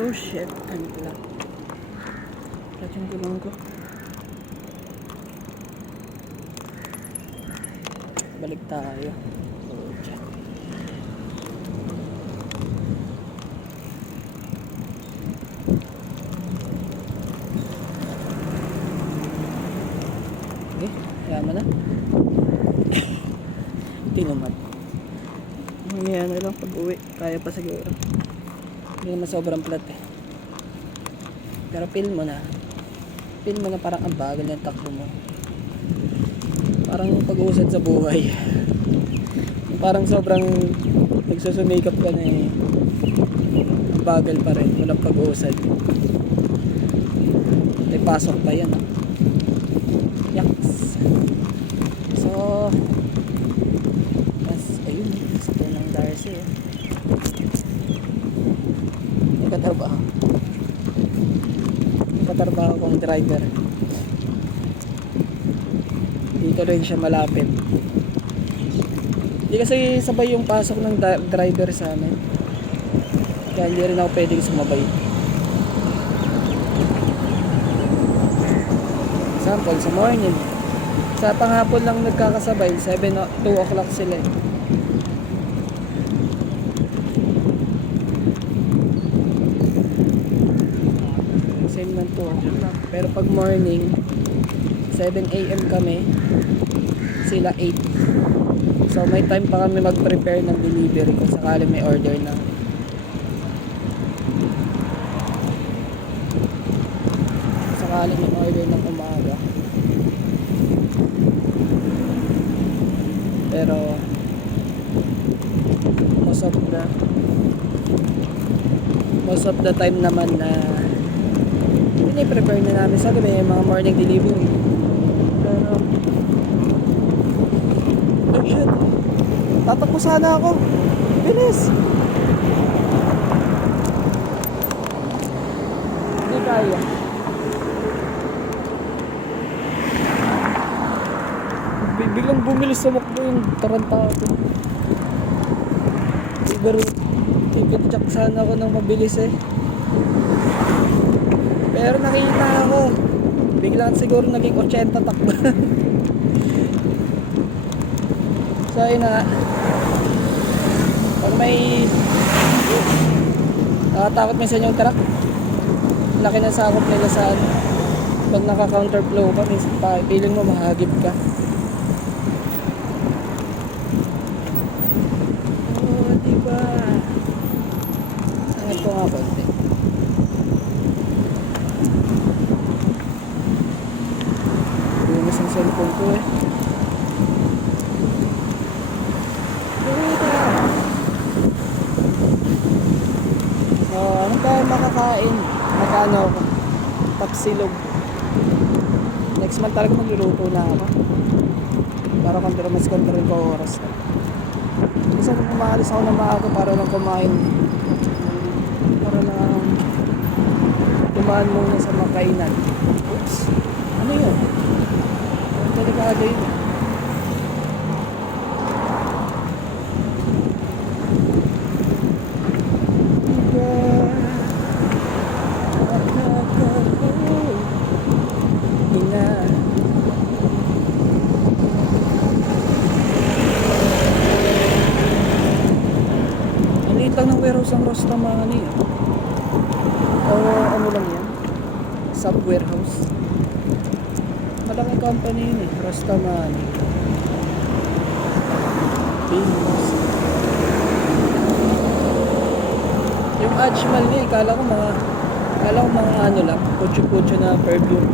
Oh shit, ano pala? Lahat yung gulong ko. Balik tayo. Oh, dyan. Okay, yaman na. Tinumad. Mamaya na lang pag uwi. Kaya pa siguro. Hindi naman sobrang plat eh. Pero feel mo na. Feel mo na parang ang bagal ng takbo mo. Parang pag-uusad sa buhay. Parang sobrang nagsusumikap ka na eh. Bagal pa rin. Walang pag-uusad. May pasok pa yan ah. Yaks. So ayun, gusto ng Darcy eh. Nagkatrabaho kong driver. Dito rin siya malapit. Hindi kasi sabay yung pasok ng driver sa amin. Kaya hindi rin ako pwedeng sumabay. Example, sa morning. Sa panghapon lang nagkakasabay. 2 o'clock sila eh. Same lang 2 o'clock. Pero pag morning, 7 AM kami, sila 8. So may time pa kami mag-prepare ng delivery kung sakali may order na. Sakali may order ng umaga. Pero most of the time naman na piniprepare na namin sa gabi yung mga morning delivery. Pero oh shit, tatakbo sana ako. Bilis. Hindi kaya. Biglang bumilis sa mukbo yung tarantado. Siguro tipid-jack sana ako ng mabilis eh. Pero nakita ako, biglang siguro naging 80 takbo. So ayun na. Pag may nakatakot minsan yung truck, laki ng sakop nila sa pag naka-counterflow ka, minsan pa feeling mo mahagip ka. Oh, diba? Sangit ko nga konti. Bumas ang cellphone ko eh. Ano tayo makakain? Magkano ako? Tapsilog. Next month talaga magluluto na ako. Para mas control ko oras. Isa kung kumaalis ako ng maaga para lang kumain. Para lang dumaan muna sa makainan. Oops. Ano yun? Ang delikado yun. Lang ng warehouse ang Rostamani o ano lang yan, sub warehouse. Malaking company yun eh, Rostamani. Famous. Yung Ajmal niya, kala ko mga ano lang, kutsu-kutsu na perfume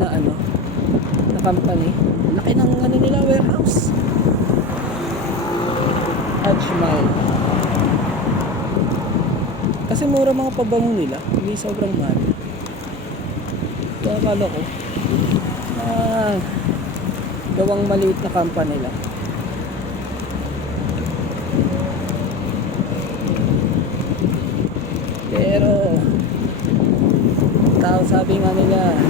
na ano, na company. Laki ng ano nila, warehouse. Ajmal. Kasi mura mga pabango nila, hindi sobrang mahal. Kaya akala ko gawang maliit na company lang. Pero tao sabi nga nila,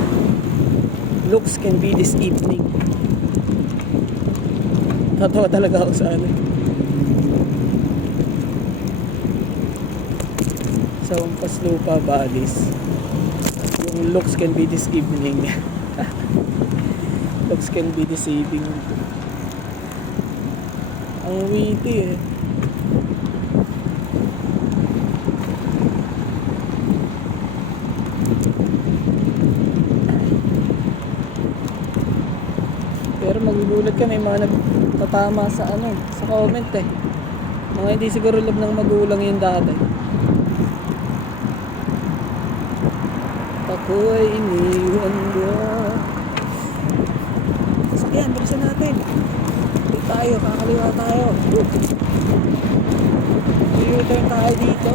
looks can be deceiving. Totoo talaga ako sa ano. sa Umpas Lupa Valleys. Yung looks can be deceiving. Looks can be deceiving. Ang witty eh. Pero magugulat ka, may mga nagtatama sa sa comment eh. Mga hindi siguro love ng magulang yung dati. Ako'y iniwan mo. Sakyan, bilisan natin. Hindi tayo, kakaliwa tayo. U-turn tayo dito.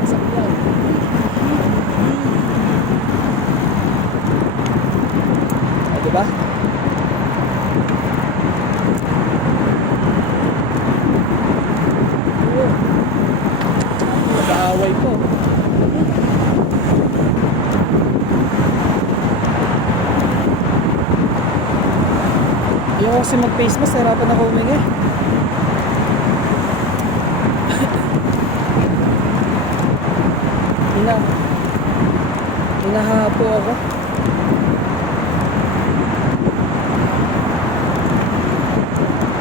Sasakyan. Diba? Nag-aaway po. Ayaw ko kasi mag-face mask, hirapan ako humingi. Hinahapo ako.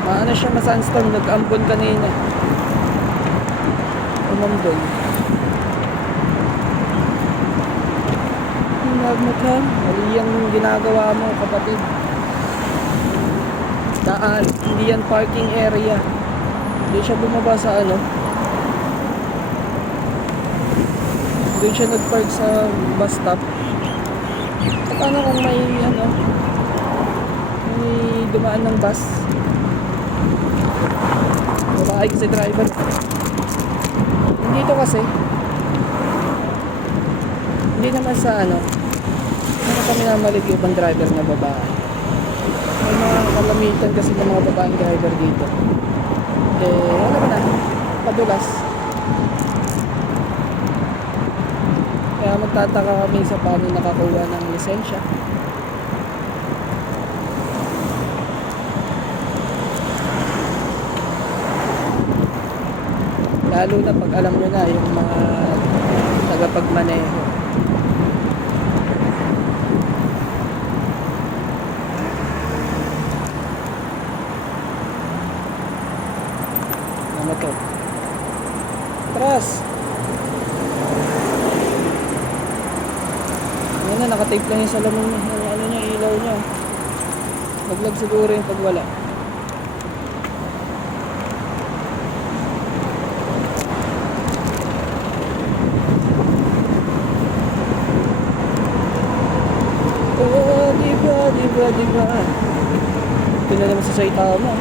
Maano siya, ma-sunstorm, nag-ambon kanina. Umambon. Hinag mo ka, mali yung ginagawa mo, kapatid. Daan, hindi yan parking area. Hindi siya bumaba sa doon siya nag-park sa bus stop. Paano kung may may dumaan ng bus? Babae kasi driver. Dito kasi hindi naman sa hindi kami namalig yung ibang driver na babae. May mga kalamitan kasi ng mga babaeng driver dito. Alam mo na, padulas. Kaya magtataka kami sa paano nakakuha ng lisensya. Lalo na pag alam nyo na yung mga tagapagmaneho. Ano to? Atras! Ano na, nakatape lang yung salamin niya, yung niya, ilaw niya. Naglag siguro yung pag wala. Oh, diba? Ito na naman sa Saitama.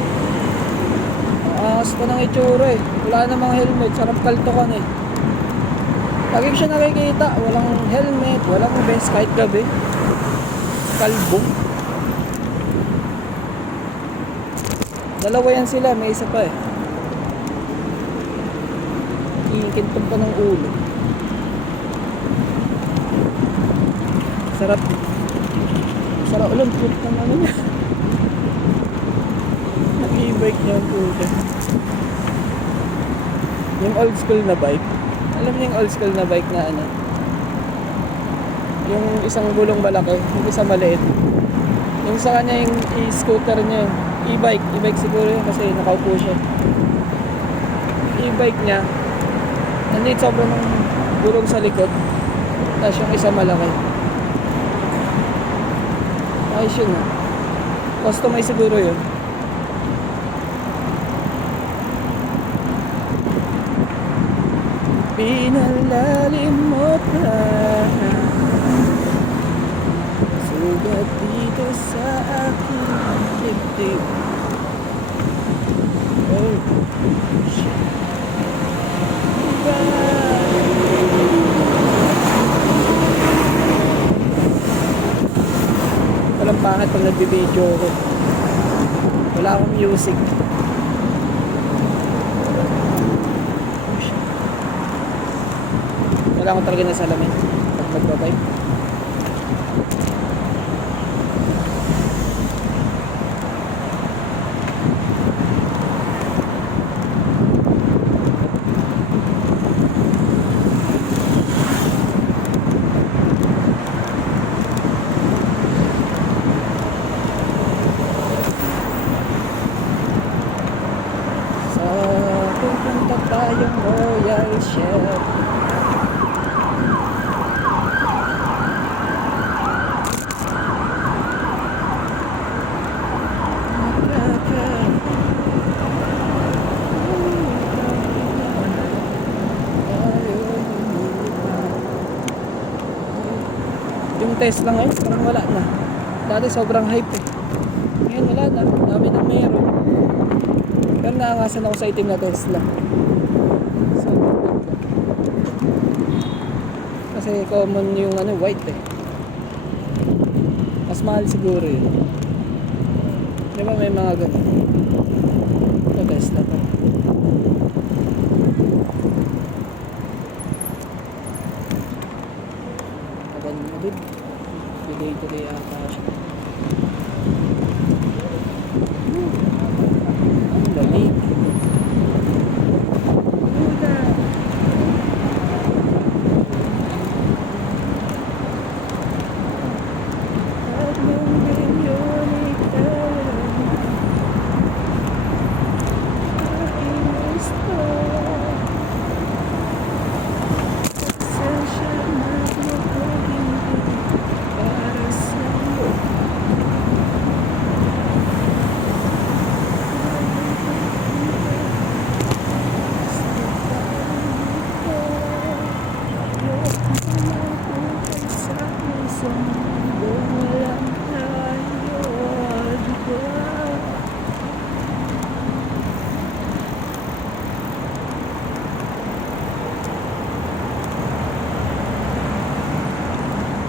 Ang angas pa ng itsura eh. Wala namang helmet, sarap kaltokan eh. Lagi ko siya nakikita, walang helmet, walang vest kahit gabi. Kalbo. Dalawa yan sila, may isa pa eh. Iikintog pa ng ulo. Sarap ulam, trip ng niya. Nag-e-bike niya ang puta. Yung old school na bike. Alam niyo yung old school na bike na yung isang gulong malaki, yung isa maliit. Yung sa kanya yung e-scooter niya, e-bike siguro yun kasi nakaupo siya. E-bike niya, nandito sobrang gulong sa likod, tapos yung isa malaki. Ayos yun customize siguro yun. Pinalalim mo pa sugat dito sa aking dibdib. Oh shit. Walang pangit pag nagbibideo ko. Wala akong music. Wala akong talaga na salamin pag magbabay. yung Tesla ngayon, parang wala na. Dati sobrang hype eh. Ngayon wala na, dami nang meron. Pero naangasan ako sa itim na Tesla. So, kasi common yung ano, white eh. Mas mahal siguro yun. Di ba may mga ganun? Ito Tesla to. Tagal mo din. Today ata siya. Ang lamig.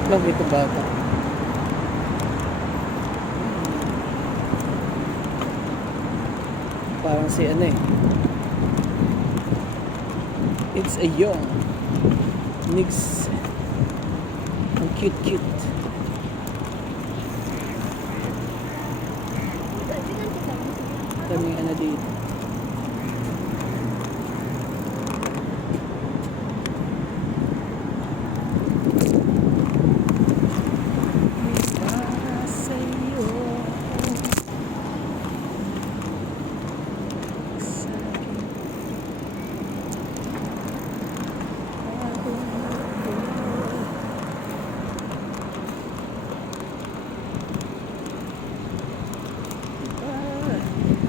Lang ito bata. Parang si ano eh. It's a young mix. Ang cute. Daming ano dito.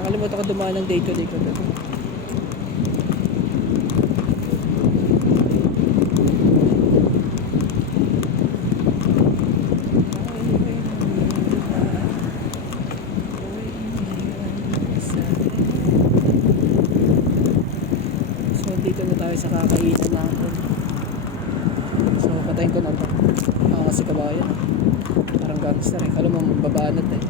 Nakalimutan ko dumaan ng day to day ko dito. So dito na tayo sa kakainan natin. So patayin ko na ito. Kasi kabayan. Parang gangster eh. Alam mo mababanat eh.